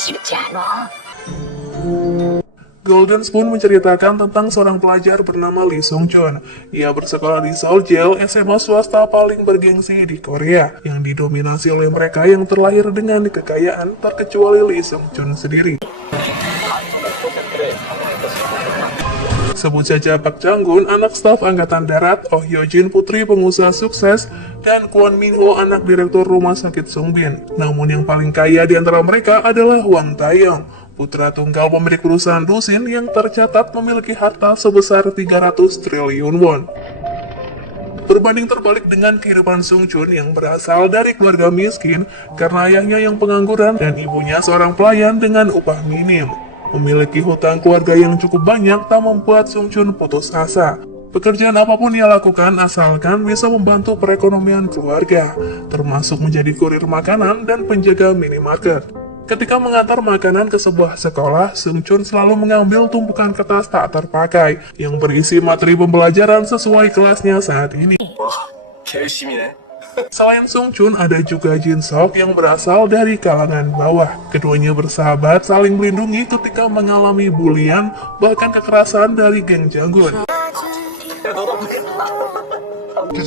쉽지 않아. Golden Spoon menceritakan tentang seorang pelajar bernama Lee Sung Chun. Ia bersekolah di Seoul, SMA swasta paling bergengsi di Korea, yang didominasi oleh mereka yang terlahir dengan kekayaan, terkecuali Lee Sung Chun sendiri. Sebut saja Park Jang-gun, anak staf Angkatan Darat, Oh Hyo-jin, putri pengusaha sukses, dan Kwon Min-ho, anak direktur rumah sakit Sungbin. Namun yang paling kaya di antara mereka adalah Hwang Tae-yong, putra tunggal pemilik perusahaan Dusin yang tercatat memiliki harta sebesar 300 triliun won. Berbanding terbalik dengan kehidupan Sung Chun yang berasal dari keluarga miskin karena ayahnya yang pengangguran dan ibunya seorang pelayan dengan upah minim. Memiliki hutang keluarga yang cukup banyak tak membuat Sung Chun putus asa. Pekerjaan apapun ia lakukan asalkan bisa membantu perekonomian keluarga, termasuk menjadi kurir makanan dan penjaga minimarket. Ketika mengantar makanan ke sebuah sekolah, Sung Chun selalu mengambil tumpukan kertas tak terpakai yang berisi materi pembelajaran sesuai kelasnya saat ini. Selain Sung Chun, ada juga Jin Sok yang berasal dari kalangan bawah. Keduanya bersahabat, saling melindungi ketika mengalami bulian, bahkan kekerasan dari geng Jang-gun.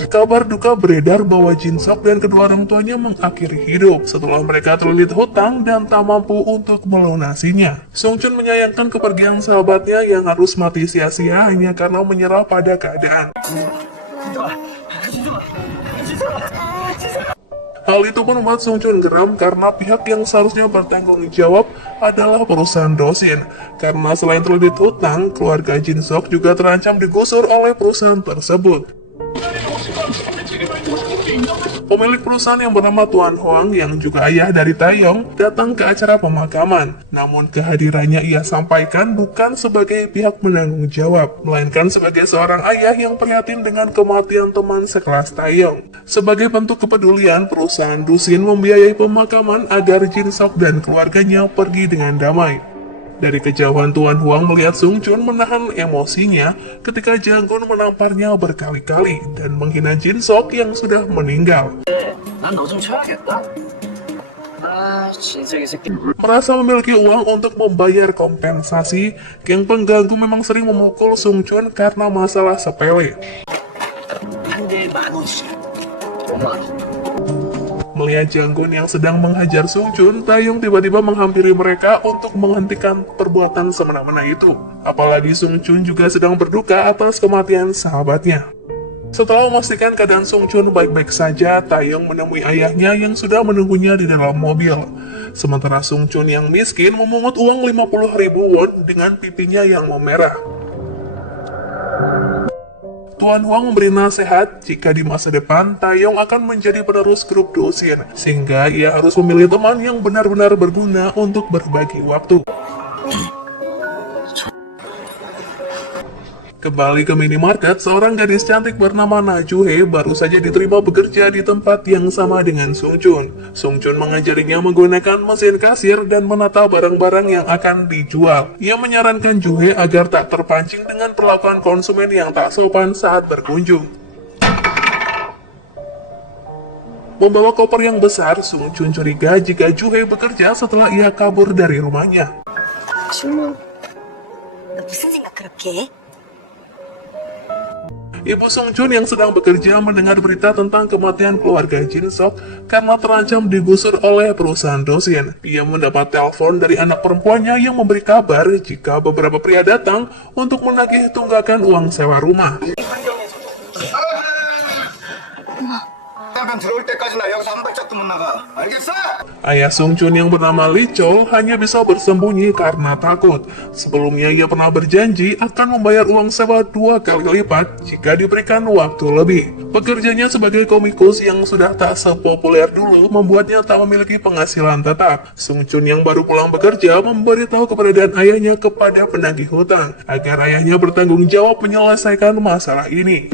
Kabar duka beredar bahwa Jin Sok dan kedua orang tuanya mengakhiri hidup setelah mereka terlilit hutang dan tak mampu untuk melunasinya. Sung Chun menyayangkan kepergian sahabatnya yang harus mati sia-sia hanya karena menyerah pada keadaan. Hal itu pun membuat Sung Chun geram karena pihak yang seharusnya bertanggung jawab adalah perusahaan Dosin. Karena selain terlilit hutang, keluarga Jin Sok juga terancam digusur oleh perusahaan tersebut. Pemilik perusahaan yang bernama Tuan Hwang yang juga ayah dari Taeyong datang ke acara pemakaman. Namun kehadirannya ia sampaikan bukan sebagai pihak menanggung jawab, melainkan sebagai seorang ayah yang prihatin dengan kematian teman sekelas Taeyong. Sebagai bentuk kepedulian, perusahaan Dusin membiayai pemakaman agar Jin Sok dan keluarganya pergi dengan damai. Dari kejauhan Tuan Hwang melihat Sung Chun menahan emosinya ketika Jang-gun menamparnya berkali-kali dan menghina Jin Sok yang sudah meninggal. Merasa memiliki uang untuk membayar kompensasi, geng pengganggu memang sering memukul Sung Chun karena masalah sepele. Melihat Jang-gun yang sedang menghajar Sung Chun, Taeyong tiba-tiba menghampiri mereka untuk menghentikan perbuatan semena-mena itu. Apalagi Sung Chun juga sedang berduka atas kematian sahabatnya. Setelah memastikan keadaan Sung Chun baik-baik saja, Taeyong menemui ayahnya yang sudah menunggunya di dalam mobil. Sementara Sung Chun yang miskin memungut uang 50.000 won dengan pipinya yang memerah. Tuan Hwang memberi nasihat jika di masa depan Taeyong akan menjadi penerus grup Dosin, sehingga ia harus memilih teman yang benar-benar berguna untuk berbagi waktu. Kembali ke minimarket, seorang gadis cantik bernama Na Ju-hee baru saja diterima bekerja di tempat yang sama dengan Sung Chun. Sung Chun mengajarinya menggunakan mesin kasir dan menata barang-barang yang akan dijual. Ia menyarankan Ju-hee agar tak terpancing dengan perlakuan konsumen yang tak sopan saat berkunjung. Membawa koper yang besar, Sung Chun curiga jika Ju-hee bekerja setelah ia kabur dari rumahnya. 주문, 너 무슨 생각 그렇게 해? Ibu Sung Chun yang sedang bekerja mendengar berita tentang kematian keluarga Jin Sok karena terancam digusur oleh perusahaan Dosin. Ia mendapat telepon dari anak perempuannya yang memberi kabar jika beberapa pria datang untuk menagih tunggakan uang sewa rumah. 잠깐 들어올 때까지나 여기서 한 발짝도 못 나가. 알겠어? Ayah Sung Chun yang bernama Lee Chol hanya bisa bersembunyi karena takut. Sebelumnya ia pernah berjanji akan membayar uang sewa 2 kali lipat jika diberikan waktu lebih. Pekerjaannya sebagai komikus yang sudah tak sepopuler dulu membuatnya tak memiliki penghasilan tetap. Sung Chun yang baru pulang bekerja memberitahu keberadaan ayahnya kepada penagih hutang agar ayahnya bertanggung jawab menyelesaikan masalah ini.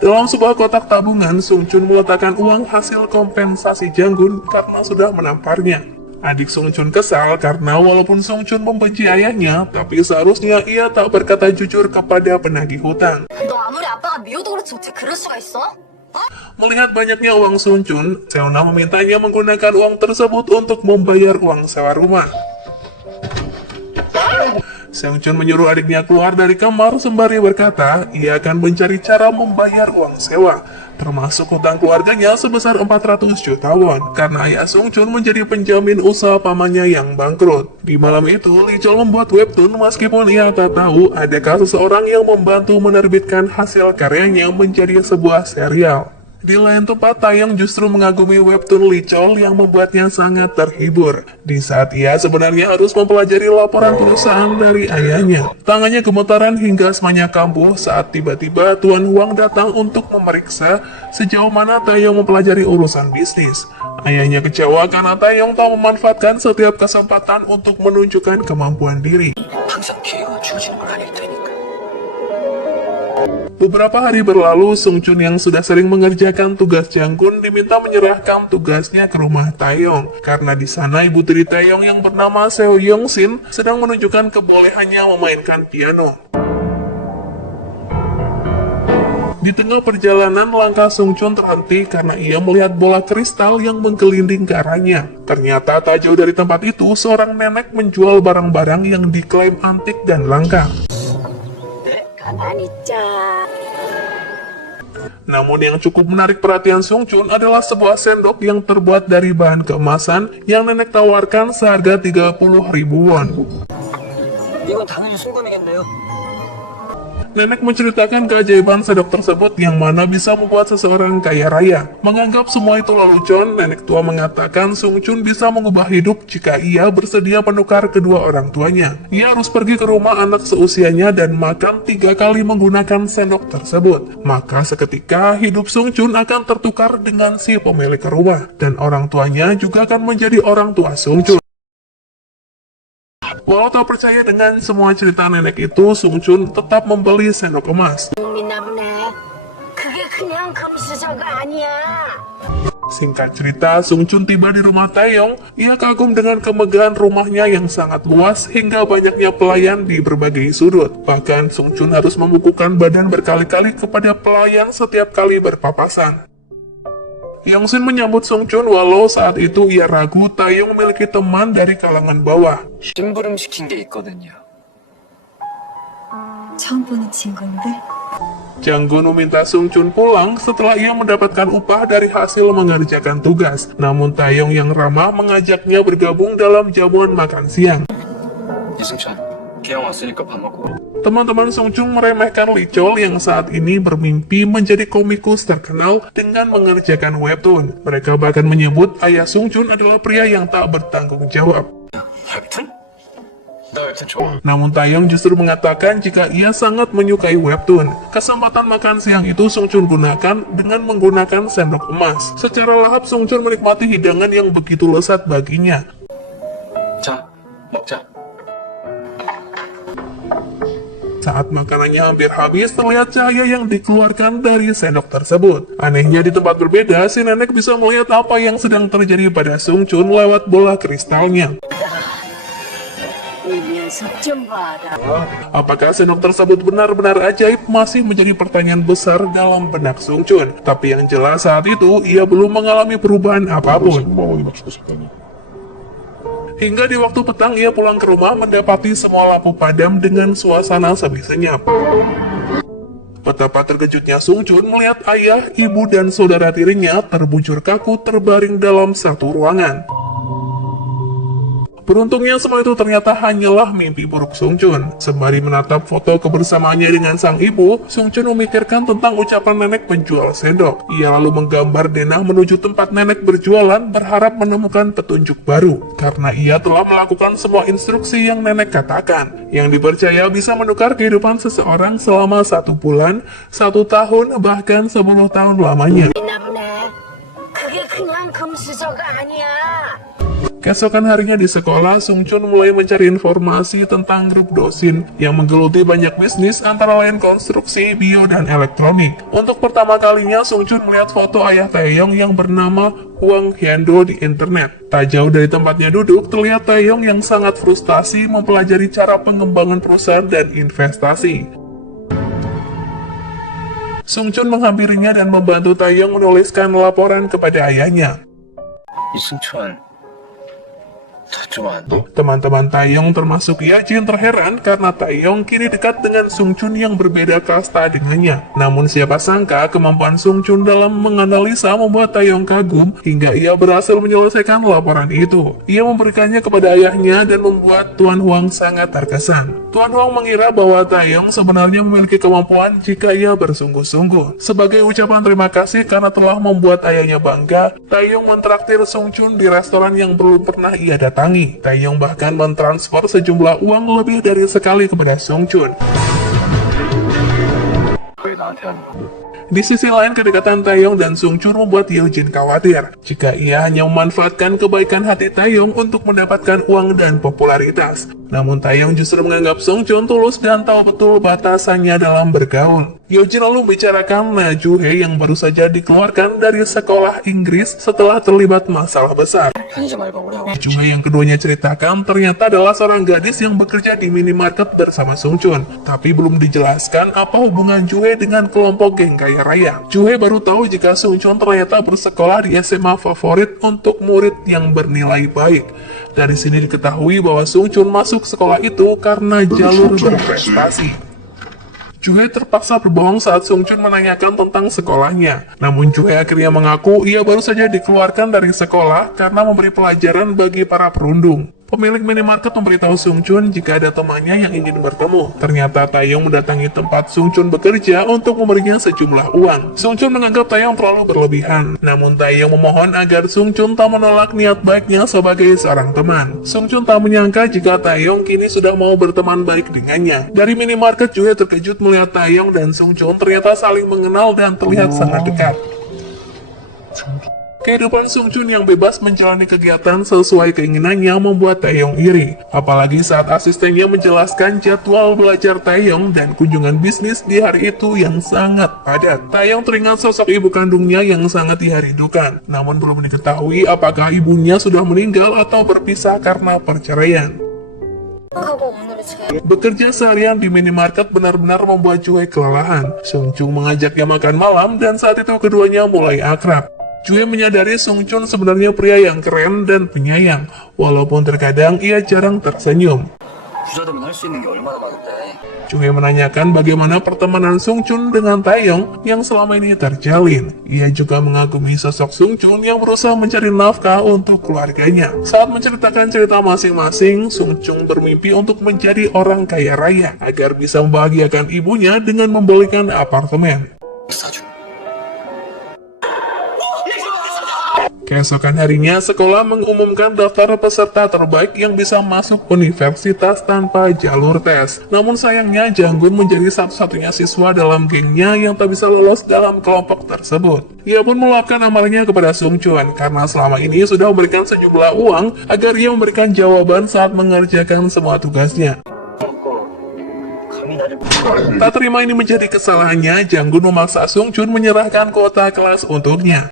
Dalam sebuah kotak tabungan, Sung Chun meletakkan uang hasil kompensasi Jang-gun karena sudah menamparnya. Adik Sung Chun kesal karena walaupun Sung Chun membenci ayahnya, tapi seharusnya ia tak berkata jujur kepada penagih hutang. 너 아무리 아빠가 미워도 그렇지 어떻게 그럴 수가 있어? Melihat banyaknya uang Sung Chun, Seona memintanya menggunakan uang tersebut untuk membayar uang sewa rumah. Seung Chun menyuruh adiknya keluar dari kamar sembari berkata ia akan mencari cara membayar uang sewa, termasuk hutang keluarganya sebesar 400 juta won, karena ayah Sung Chun menjadi penjamin usaha pamannya yang bangkrut. Di malam itu, Lee Chol membuat webtoon meskipun ia tak tahu adakah seseorang yang membantu menerbitkan hasil karyanya menjadi sebuah serial. Di lain tempat, Taeyong justru mengagumi webtoon Lee Chol yang membuatnya sangat terhibur. Di saat ia sebenarnya harus mempelajari laporan perusahaan dari ayahnya. Tangannya gemetaran hingga semuanya kambuh saat tiba-tiba Tuan Huang datang untuk memeriksa sejauh mana Taeyong mempelajari urusan bisnis. Ayahnya kecewa karena Taeyong tak memanfaatkan setiap kesempatan untuk menunjukkan kemampuan diri. 항상 기회가 주어지는 건 아닐 테니까. Beberapa hari berlalu, Sung Chun yang sudah sering mengerjakan tugas Janggun diminta menyerahkan tugasnya ke rumah Taeyong. Karena di sana ibu tiri Taeyong yang bernama Seo Yong Sin sedang menunjukkan kebolehannya memainkan piano. Di tengah perjalanan, langkah Sung Chun terhenti karena ia melihat bola kristal yang menggelinding ke arahnya. Ternyata tak jauh dari tempat itu, seorang nenek menjual barang-barang yang diklaim antik dan langka. 가만히 있자. Namun yang cukup menarik perhatian Sung Chun adalah sebuah sendok yang terbuat dari bahan keemasan yang nenek tawarkan seharga 30.000 won. 이건 당연히 순금이겠네요. Nenek menceritakan keajaiban sendok tersebut yang mana bisa membuat seseorang kaya raya. Menganggap semua itu lelucon, nenek tua mengatakan Sung Chun bisa mengubah hidup jika ia bersedia menukar kedua orang tuanya. Ia harus pergi ke rumah anak seusianya dan makan 3 kali menggunakan sendok tersebut. Maka seketika hidup Sung Chun akan tertukar dengan si pemilik rumah. Dan orang tuanya juga akan menjadi orang tua Sung Chun. Walau tak percaya dengan semua cerita nenek itu, Sung Chun tetap membeli sendok emas. 믿나 보네. 그게 그냥 금수저가 아니야. Singkat cerita, Sung Chun tiba di rumah Taeyong. Ia kagum dengan kemegahan rumahnya yang sangat luas hingga banyaknya pelayan di berbagai sudut. Bahkan Sung Chun harus membukukan badan berkali-kali kepada pelayan setiap kali berpapasan. Yong Sin menyambut Sung Chun walau saat itu ia ragu Taeyong memiliki teman dari kalangan bawah. 심부름 시킨 게 있거든요. 처음 보는 친구인데? Janggun meminta Sung Chun pulang setelah ia mendapatkan upah dari hasil mengerjakan tugas. Namun Taeyong yang ramah mengajaknya bergabung dalam jamuan makan siang. 이승찬, 기왕 왔으니까 밥 먹고. Teman-teman Sung Chun meremehkan Lee Chol yang saat ini bermimpi menjadi komikus terkenal dengan mengerjakan webtoon. Mereka bahkan menyebut ayah Sung Chun adalah pria yang tak bertanggung jawab. 웹툰? 나 웹툰 좋아. Namun Taeyong justru mengatakan jika ia sangat menyukai webtoon. Kesempatan makan siang itu Sung Chun gunakan dengan menggunakan sendok emas. Secara lahap Sung Chun menikmati hidangan yang begitu lezat baginya. 자, 먹자. Saat makanannya hampir habis, terlihat cahaya yang dikeluarkan dari sendok tersebut. Anehnya di tempat berbeda, si nenek bisa melihat apa yang sedang terjadi pada Sung Chun lewat bola kristalnya. 이 녀석 좀 봐라. Apakah sendok tersebut benar-benar ajaib masih menjadi pertanyaan besar dalam benak Sung Chun. Tapi yang jelas saat itu, ia belum mengalami perubahan apapun. Hingga di waktu petang ia pulang ke rumah mendapati semua lampu padam dengan suasana sepi senyap. Betapa terkejutnya Sung Chun melihat ayah, ibu, dan saudara tirinya terbujur kaku terbaring dalam satu ruangan. Beruntungnya semua itu ternyata hanyalah mimpi buruk Sung Chun. Sembari menatap foto kebersamaannya dengan sang ibu, Sung Chun memikirkan tentang ucapan nenek penjual sendok. Ia lalu menggambar denah menuju tempat nenek berjualan berharap menemukan petunjuk baru. Karena ia telah melakukan semua instruksi yang nenek katakan, yang dipercaya bisa menukar kehidupan seseorang selama 1 bulan, 1 tahun, bahkan 10 tahun lamanya. 믿나 보네. 그게 그냥 금수저가 아니야. Keesokan harinya di sekolah, Sung Chun mulai mencari informasi tentang grup Dosin yang menggeluti banyak bisnis antara lain konstruksi, bio, dan elektronik. Untuk pertama kalinya, Sung Chun melihat foto ayah Taeyong yang bernama Huang Hyando di internet. Tak jauh dari tempatnya duduk, terlihat Taeyong yang sangat frustasi mempelajari cara pengembangan perusahaan dan investasi. Sung Chun menghampirinya dan membantu Taeyong menuliskan laporan kepada ayahnya. 이승천 더 좋아한다. Teman-teman Taeyong termasuk Yajin terheran karena Taeyong kini dekat dengan Sung Chun yang berbeda kasta dengannya. Namun siapa sangka kemampuan Sung Chun dalam menganalisa membuat Taeyong kagum hingga ia berhasil menyelesaikan laporan itu. Ia memberikannya kepada ayahnya dan membuat Tuan Huang sangat terkesan. Tuan Huang mengira bahwa Taeyong sebenarnya memiliki kemampuan jika ia bersungguh-sungguh. Sebagai ucapan terima kasih karena telah membuat ayahnya bangga, Taeyong mentraktir Sung Chun di restoran yang belum pernah ia datangi. Taeyong bahkan mentransfer sejumlah uang lebih dari sekali kepada Sung Chun. 왜 나한테 하는 거야? Di sisi lain, kedekatan Taeyong dan Sung Chun membuat Yeojin khawatir jika ia hanya memanfaatkan kebaikan hati Taeyong untuk mendapatkan uang dan popularitas. Namun Taeyong justru menganggap Sung Chun tulus dan tahu betul batasannya dalam bergaul. Yeojin lalu membicarakan Na Juhei yang baru saja dikeluarkan dari sekolah Inggris setelah terlibat masalah besar. 편의점 알바 오래 하고 Juhei yang keduanya ceritakan ternyata adalah seorang gadis yang bekerja di minimarket bersama Sung Chun. Tapi belum dijelaskan apa hubungan Juhei dengan kelompok geng kaya raya. Juhei baru tahu jika Sung Chun ternyata bersekolah di SMA favorit untuk murid yang bernilai baik. Dari sini diketahui bahwa Sung Chun masuk sekolah itu karena jalur berprestasi. Juhei terpaksa berbohong saat Sung Chun menanyakan tentang sekolahnya. Namun Juhei akhirnya mengaku ia baru saja dikeluarkan dari sekolah karena memberi pelajaran bagi para perundung. Pemilik minimarket memberitahu Sung Chun jika ada temannya yang ingin bertemu. Ternyata Taeyong mendatangi tempat Sung Chun bekerja untuk memberinya sejumlah uang. Sung Chun menganggap Taeyong terlalu berlebihan. Namun Taeyong memohon agar Sung Chun tak menolak niat baiknya sebagai seorang teman. Sung Chun tak menyangka jika Taeyong kini sudah mau berteman baik dengannya. Dari minimarket juga terkejut melihat Taeyong dan Sung Chun ternyata saling mengenal dan terlihat sangat dekat. Kehidupan Sung Chun yang bebas menjalani kegiatan sesuai keinginannya membuat Taeyong iri. Apalagi saat asistennya menjelaskan jadwal belajar Taeyong dan kunjungan bisnis di hari itu yang sangat padat. Taeyong teringat sosok ibu kandungnya yang sangat diharindukan. Namun belum diketahui apakah ibunya sudah meninggal atau berpisah karena perceraian. 하고 오늘의 제 Bekerja seharian di minimarket benar-benar membuat Juhei kelelahan. Sung Chun mengajaknya makan malam dan saat itu keduanya mulai akrab. Juhei menyadari Sung Chun sebenarnya pria yang keren dan penyayang, walaupun terkadang ia jarang tersenyum. 부자되면 할 수 있는 게 얼마나 많은데. Juhei menanyakan bagaimana pertemanan Sung Chun dengan Taeyong yang selama ini terjalin. Ia juga mengagumi sosok Sung Chun yang berusaha mencari nafkah untuk keluarganya. Saat menceritakan cerita masing-masing, Sung Chun bermimpi untuk menjadi orang kaya raya agar bisa membahagiakan ibunya dengan membelikan apartemen. 사준. Keesokan harinya, sekolah mengumumkan daftar peserta terbaik yang bisa masuk universitas tanpa jalur tes. Namun sayangnya, Janggun menjadi satu-satunya siswa dalam gengnya yang tak bisa lolos dalam kelompok tersebut. Ia pun meluapkan amarahnya kepada Sung Chun karena selama ini sudah memberikan sejumlah uang agar ia memberikan jawaban saat mengerjakan semua tugasnya. Tak terima ini menjadi kesalahannya, Janggun memaksa Sung Chun menyerahkan kuota kelas untuknya.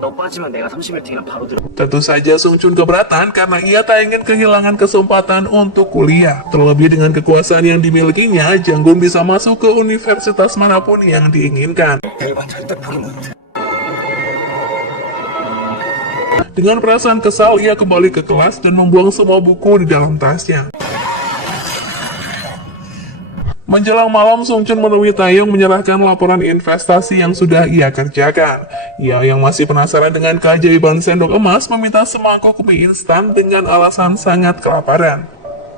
너 빠지면 내가 31등이랑 바로 들어. Tentu saja Sung Chun keberatan karena ia tak ingin kehilangan kesempatan untuk kuliah. Terlebih dengan kekuasaan yang dimilikinya, Janggun bisa masuk ke universitas manapun yang diinginkan. 내가 절대 버리면 안 돼. Dengan perasaan kesal, ia kembali ke kelas dan membuang semua buku di dalam tasnya. Menjelang malam, Sung Chun menemui Taeyong menyerahkan laporan investasi yang sudah ia kerjakan. Ia yang masih penasaran dengan keajaiban sendok emas meminta semangkuk mie instan dengan alasan sangat kelaparan.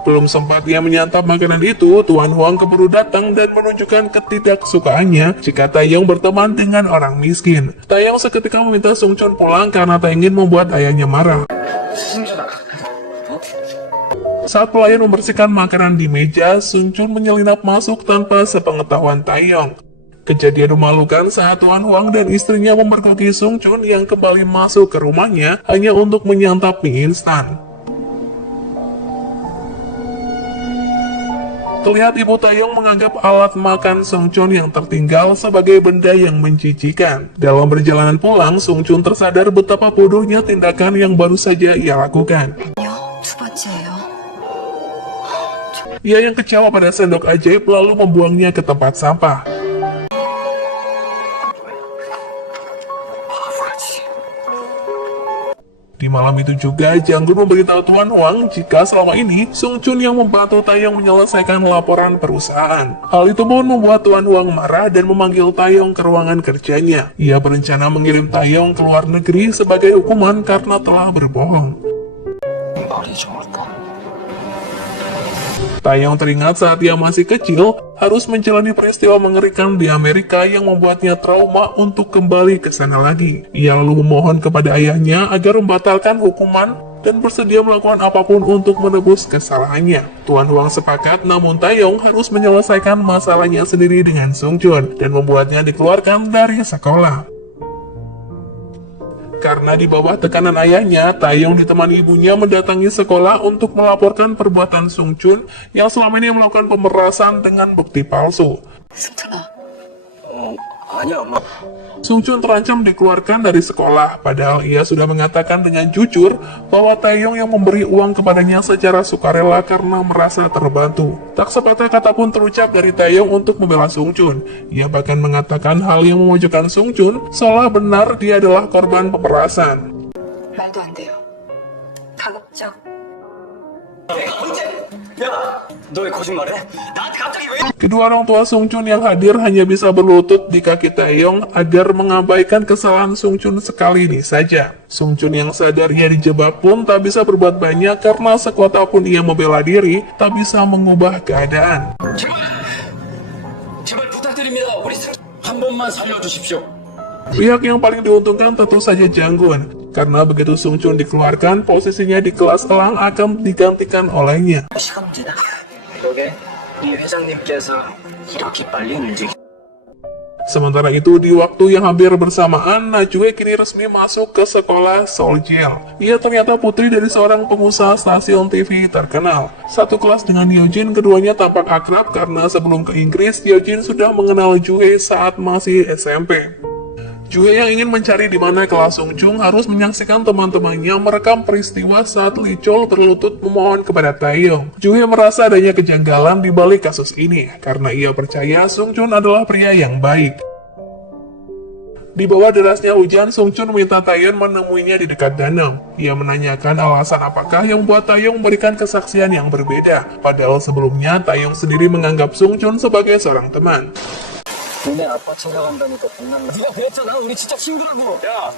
Belum sempat ia menyantap makanan itu, Tuan Huang keburu datang dan menunjukkan ketidaksukaannya jika Taeyong berteman dengan orang miskin. Taeyong seketika meminta Sung Chun pulang karena tak ingin membuat ayahnya marah. Saat pelayan membersihkan makanan di meja, Sung Chun menyelinap masuk tanpa sepengetahuan Taeyong. Kejadian memalukan saat Tuan Huang dan istrinya memergoki Sung Chun yang kembali masuk ke rumahnya hanya untuk menyantap mie instan. Terlihat ibu Taeyong menganggap alat makan Sung Chun yang tertinggal sebagai benda yang menjijikan. Dalam perjalanan pulang, Sung Chun tersadar betapa bodohnya tindakan yang baru saja ia lakukan. 두 번째예요. Ia yang kecewa pada sendok ajaib lalu membuangnya ke tempat sampah. Di malam itu juga, Jang-gun memberitahu Tuan Huang jika selama ini Sung Chun yang membantu Taeyong menyelesaikan laporan perusahaan. Hal itu pun membuat Tuan Huang marah dan memanggil Taeyong ke ruangan kerjanya. Ia berencana mengirim Taeyong ke luar negeri sebagai hukuman karena telah berbohong. 머리 좋을까? Taeyong teringat saat ia masih kecil, harus menjalani peristiwa mengerikan di Amerika yang membuatnya trauma untuk kembali ke sana lagi. Ia lalu memohon kepada ayahnya agar membatalkan hukuman dan bersedia melakukan apapun untuk menebus kesalahannya. Tuan Huang sepakat, namun Taeyong harus menyelesaikan masalahnya sendiri dengan Sung Chun dan membuatnya dikeluarkan dari sekolah. Karena di bawah tekanan ayahnya, Taeyong ditemani ibunya mendatangi sekolah untuk melaporkan perbuatan Sung Chun yang selama ini melakukan pemerasan dengan bukti palsu. 승천아, 아니야, 엄마. Sung Chun terancam dikeluarkan dari sekolah, padahal ia sudah mengatakan dengan jujur bahwa Taeyong yang memberi uang kepadanya secara sukarela karena merasa terbantu. Tak sepatah kata pun terucap dari Taeyong untuk membela Sung Chun. Ia bahkan mengatakan hal yang memojokkan Sung Chun, seolah benar dia adalah korban pemerasan. 말도 안 돼요. 가급적 언제? 야, 너 왜 거짓말해? 나한테 갑자기 왜? Kedua orang tua Sung Chun yang hadir hanya bisa berlutut di kaki Taeyong agar mengabaikan kesalahan Sung Chun sekali ini saja. Sung Chun yang sadar ia dijebak pun tak bisa berbuat banyak karena sekuat apapun ia membela diri, tak bisa mengubah keadaan. 제발 부탁드립니다. 우리 한 번만 살려주십시오. Pihak yang paling diuntungkan tentu saja Jang-gun, karena begitu Sung Chun dikeluarkan, posisinya di kelas elang akan digantikan olehnya. 시간 문제다. 그러게 이 회장님께서 이렇게 빨리 움직이. Sementara itu, di waktu yang hampir bersamaan, Najue kini resmi masuk ke sekolah Seoljil. Ia ternyata putri dari seorang pengusaha stasiun TV terkenal. Satu kelas dengan Yeojin, keduanya tampak akrab karena sebelum ke Inggris, Yeojin sudah mengenal Jue saat masih SMP. Jue yang ingin mencari di mana kelas Sung Chun harus menyaksikan teman-temannya merekam peristiwa saat Lee Chol berlutut memohon kepada Taeyong. Jue merasa adanya kejanggalan di balik kasus ini, karena ia percaya Sung Chun adalah pria yang baik. Di bawah derasnya hujan, Sung Chun meminta Taeyong menemuinya di dekat danau. Ia menanyakan alasan apakah yang membuat Taeyong memberikan kesaksian yang berbeda, padahal sebelumnya Taeyong sendiri menganggap Sung Chun sebagai seorang teman. 니네 아빠 찾아간다니까 겁난다. 네가 그랬잖아. 우리 진짜 친구라고. 야.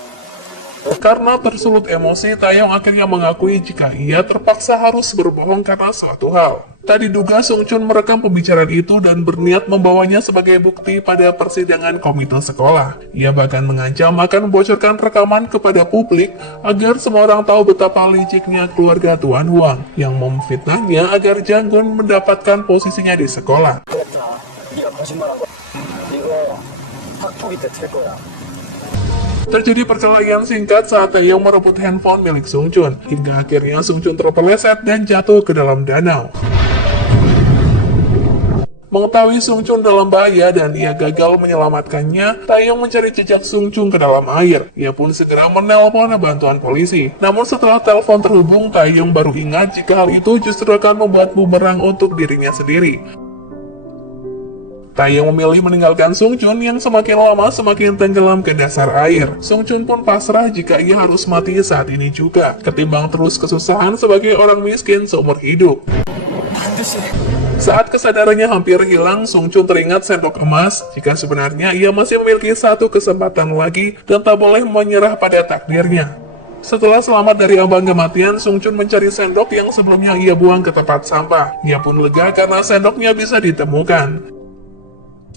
Karena tersulut emosi, Taeyong akhirnya mengakui jika ia terpaksa harus berbohong karena suatu hal. Tak diduga Sung Chun merekam pembicaraan itu dan berniat membawanya sebagai bukti pada persidangan komite sekolah. Ia bahkan mengancam akan membocorkan rekaman kepada publik agar semua orang tahu betapa liciknya keluarga Tuan Huang yang memfitnahnya agar Jang-gun mendapatkan posisinya di sekolah. 네가 거짓말한 거. 이거 학폭이 될 거야. Terjadi perkelahian singkat saat Taeyong merebut handphone milik Sung Chun, hingga akhirnya Sung Chun terpeleset dan jatuh ke dalam danau. Mengetahui Sung Chun dalam bahaya dan ia gagal menyelamatkannya, Taeyong mencari jejak Sung Chun ke dalam air. Ia pun segera menelpon bantuan polisi. Namun setelah telepon terhubung, Taeyong baru ingat jika hal itu justru akan membuat bumerang untuk dirinya sendiri. Taeyong memilih meninggalkan Sung Chun yang semakin lama semakin tenggelam ke dasar air. Sung Chun pun pasrah jika ia harus mati saat ini juga, ketimbang terus kesusahan sebagai orang miskin seumur hidup. Saat kesadarannya hampir hilang, Sung Chun teringat sendok emas jika sebenarnya ia masih memiliki satu kesempatan lagi dan tak boleh menyerah pada takdirnya. Setelah selamat dari ambang kematian, Sung Chun mencari sendok yang sebelumnya ia buang ke tempat sampah. Ia pun lega karena sendoknya bisa ditemukan.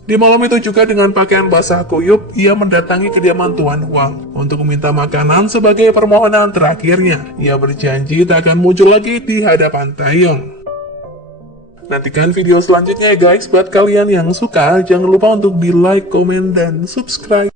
Di malam itu juga dengan pakaian basah kuyup, ia mendatangi kediaman Tuan Huang untuk meminta makanan sebagai permohonan terakhirnya. Ia berjanji tak akan muncul lagi di hadapan Taeyong. Nantikan video selanjutnya ya guys. Buat kalian yang suka, jangan lupa untuk di like, komen, dan subscribe.